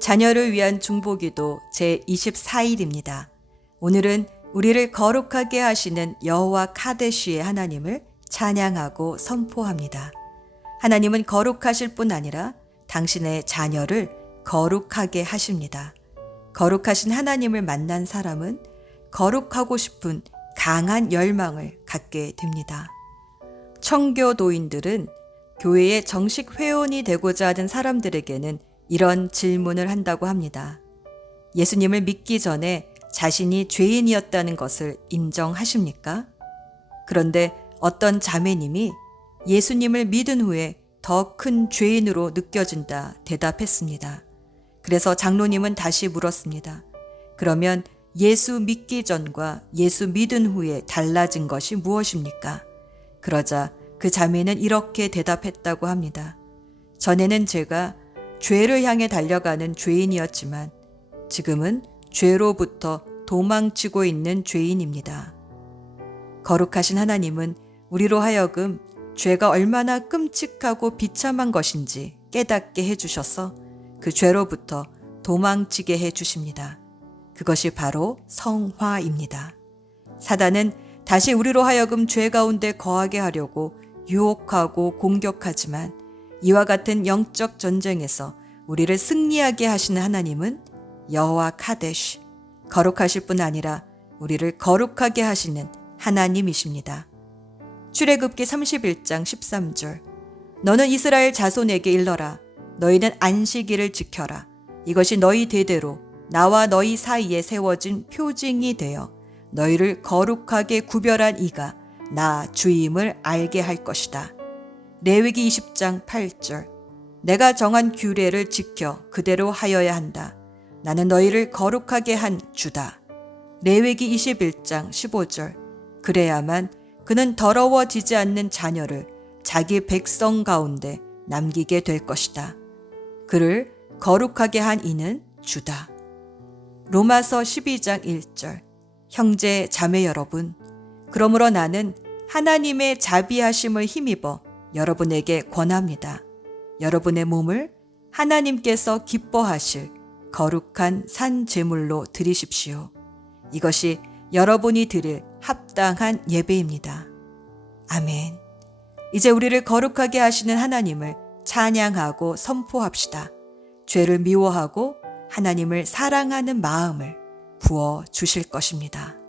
자녀를 위한 중보기도 제24일입니다. 오늘은 우리를 거룩하게 하시는 여호와 카데시의 하나님을 찬양하고 선포합니다. 하나님은 거룩하실 뿐 아니라 당신의 자녀를 거룩하게 하십니다. 거룩하신 하나님을 만난 사람은 거룩하고 싶은 강한 열망을 갖게 됩니다. 청교도인들은 교회의 정식 회원이 되고자 하는 사람들에게는 이런 질문을 한다고 합니다. 예수님을 믿기 전에 자신이 죄인이었다는 것을 인정하십니까? 그런데 어떤 자매님이 예수님을 믿은 후에 더 큰 죄인으로 느껴진다 대답했습니다. 그래서 장로님은 다시 물었습니다. 그러면 예수 믿기 전과 예수 믿은 후에 달라진 것이 무엇입니까? 그러자 그 자매는 이렇게 대답했다고 합니다. 전에는 제가 죄를 향해 달려가는 죄인이었지만 지금은 죄로부터 도망치고 있는 죄인입니다. 거룩하신 하나님은 우리로 하여금 죄가 얼마나 끔찍하고 비참한 것인지 깨닫게 해주셔서 그 죄로부터 도망치게 해주십니다. 그것이 바로 성화입니다. 사단은 다시 우리로 하여금 죄 가운데 거하게 하려고 유혹하고 공격하지만 이와 같은 영적 전쟁에서 우리를 승리하게 하시는 하나님은 여호와 카데시, 거룩하실 뿐 아니라 우리를 거룩하게 하시는 하나님이십니다. 출애굽기 31장 13절 너는 이스라엘 자손에게 일러라. 너희는 안식일을 지켜라. 이것이 너희 대대로 나와 너희 사이에 세워진 표징이 되어 너희를 거룩하게 구별한 이가 나 주임을 알게 할 것이다. 레위기 20장 8절 내가 정한 규례를 지켜 그대로 하여야 한다. 나는 너희를 거룩하게 한 주다. 레위기 21장 15절 그래야만 그는 더러워지지 않는 자녀를 자기 백성 가운데 남기게 될 것이다. 그를 거룩하게 한 이는 주다. 로마서 12장 1절 형제 자매 여러분, 그러므로 나는 하나님의 자비하심을 힘입어 여러분에게 권합니다. 여러분의 몸을 하나님께서 기뻐하실 거룩한 산 제물로 드리십시오. 이것이 여러분이 드릴 합당한 예배입니다. 아멘. 이제 우리를 거룩하게 하시는 하나님을 찬양하고 선포합시다. 죄를 미워하고 하나님을 사랑하는 마음을 부어 주실 것입니다.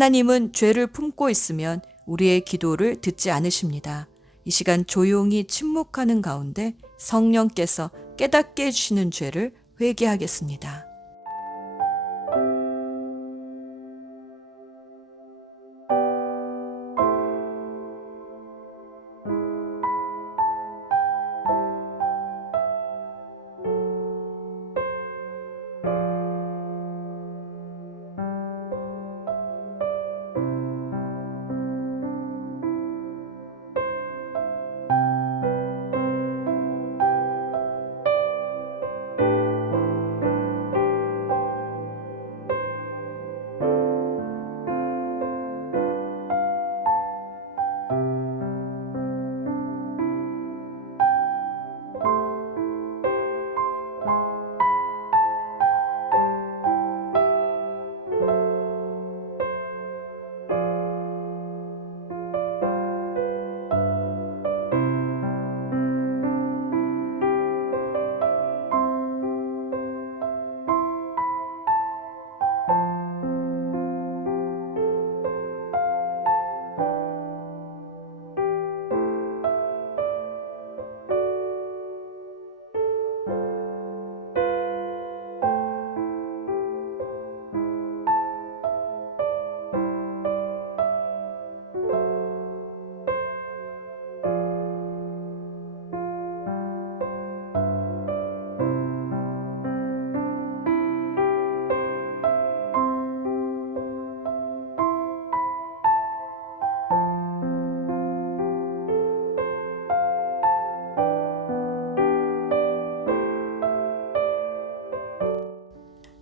하나님은 죄를 품고 있으면 우리의 기도를 듣지 않으십니다. 이 시간 조용히 침묵하는 가운데 성령께서 깨닫게 해주시는 죄를 회개하겠습니다.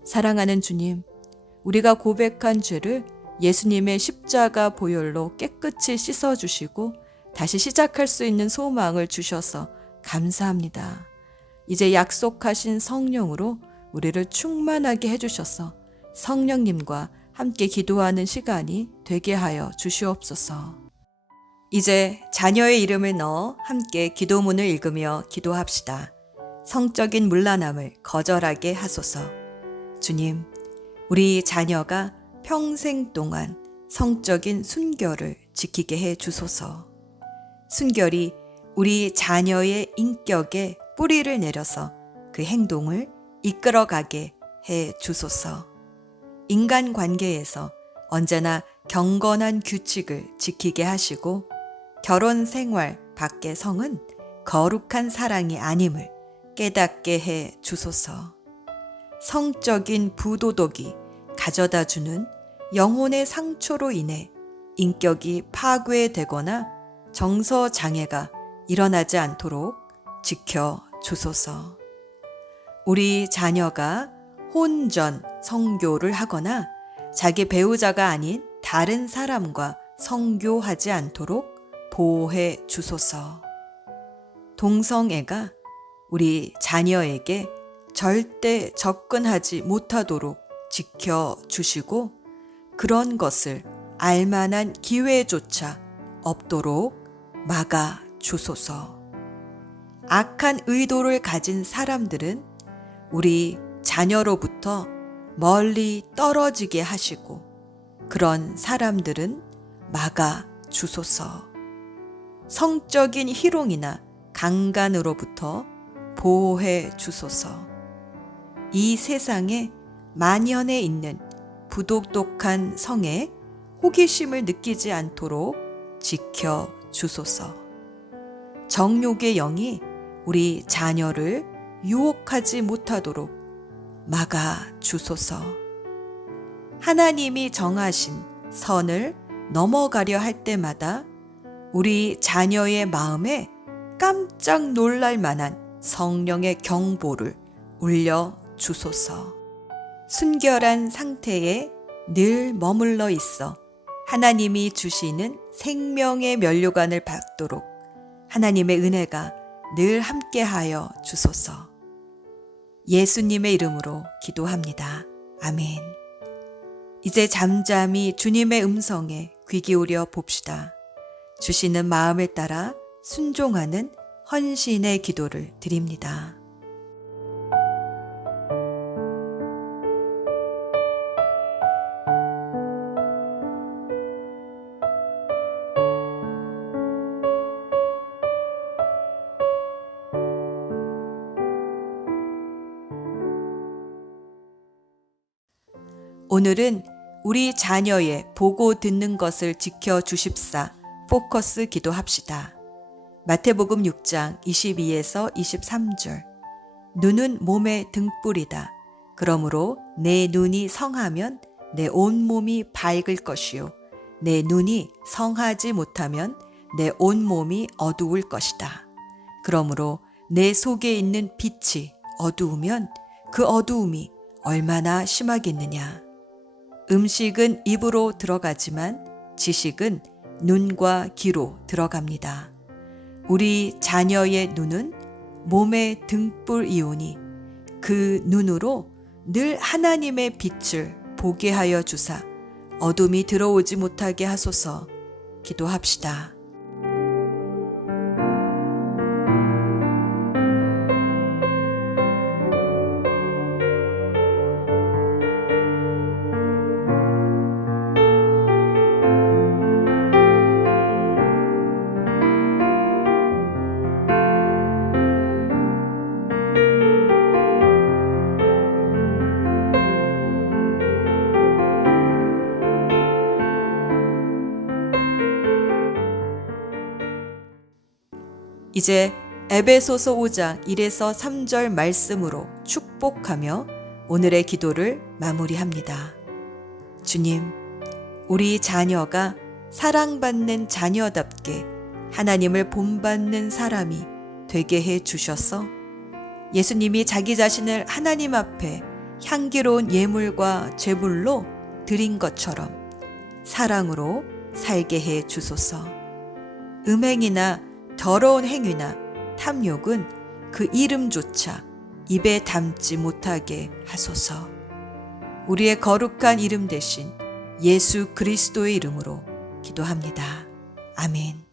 사랑하는 주님, 우리가 고백한 죄를 예수님의 십자가 보혈로 깨끗이 씻어주시고 다시 시작할 수 있는 소망을 주셔서 감사합니다. 이제 약속하신 성령으로 우리를 충만하게 해주셔서 성령님과 함께 기도하는 시간이 되게 하여 주시옵소서. 이제 자녀의 이름을 넣어 함께 기도문을 읽으며 기도합시다. 성적인 문란함을 거절하게 하소서. 주님, 우리 자녀가 평생 동안 성적인 순결을 지키게 해 주소서. 순결이 우리 자녀의 인격에 뿌리를 내려서 그 행동을 이끌어가게 해 주소서. 인간관계에서 언제나 경건한 규칙을 지키게 하시고 결혼 생활 밖의 성은 거룩한 사랑이 아님을 깨닫게 해 주소서. 성적인 부도덕이 가져다주는 영혼의 상처로 인해 인격이 파괴되거나 정서 장애가 일어나지 않도록 지켜 주소서. 우리 자녀가 혼전 성교를 하거나 자기 배우자가 아닌 다른 사람과 성교하지 않도록 보호해 주소서. 동성애가 우리 자녀에게 절대 접근하지 못하도록 지켜 주시고 그런 것을 알만한 기회조차 없도록 막아 주소서. 악한 의도를 가진 사람들은 우리 자녀로부터 멀리 떨어지게 하시고 그런 사람들은 막아 주소서. 성적인 희롱이나 강간으로부터 보호해 주소서. 이 세상에 만연해 있는 부독독한 성에 호기심을 느끼지 않도록 지켜 주소서. 정욕의 영이 우리 자녀를 유혹하지 못하도록 막아 주소서. 하나님이 정하신 선을 넘어가려 할 때마다 우리 자녀의 마음에 깜짝 놀랄 만한 성령의 경보를 울려 주소서. 순결한 상태에 늘 머물러 있어 하나님이 주시는 생명의 면류관을 받도록 하나님의 은혜가 늘 함께하여 주소서. 예수님의 이름으로 기도합니다. 아멘. 이제 잠잠히 주님의 음성에 귀 기울여 봅시다. 주시는 마음을 따라 순종하는 헌신의 기도를 드립니다. 오늘은 우리 자녀의 보고 듣는 것을 지켜 주십사 포커스 기도합시다. 마태복음 6장 22에서 23절. 눈은 몸의 등불이다. 그러므로 내 눈이 성하면 내 온몸이 밝을 것이요 내 눈이 성하지 못하면 내 온몸이 어두울 것이다. 그러므로 내 속에 있는 빛이 어두우면 그 어두움이 얼마나 심하겠느냐. 음식은 입으로 들어가지만 지식은 눈과 귀로 들어갑니다. 우리 자녀의 눈은 몸의 등불이오니 그 눈으로 늘 하나님의 빛을 보게 하여 주사 어둠이 들어오지 못하게 하소서. 기도합시다. 이제 에베소서 5장 1에서 3절 말씀으로 축복하며 오늘의 기도를 마무리합니다. 주님, 우리 자녀가 사랑받는 자녀답게 하나님을 본받는 사람이 되게 해 주셔서 예수님이 자기 자신을 하나님 앞에 향기로운 예물과 제물로 드린 것처럼 사랑으로 살게 해 주소서. 음행이나 더러운 행위나 탐욕은 그 이름조차 입에 담지 못하게 하소서. 우리의 거룩한 이름 대신 예수 그리스도의 이름으로 기도합니다. 아멘.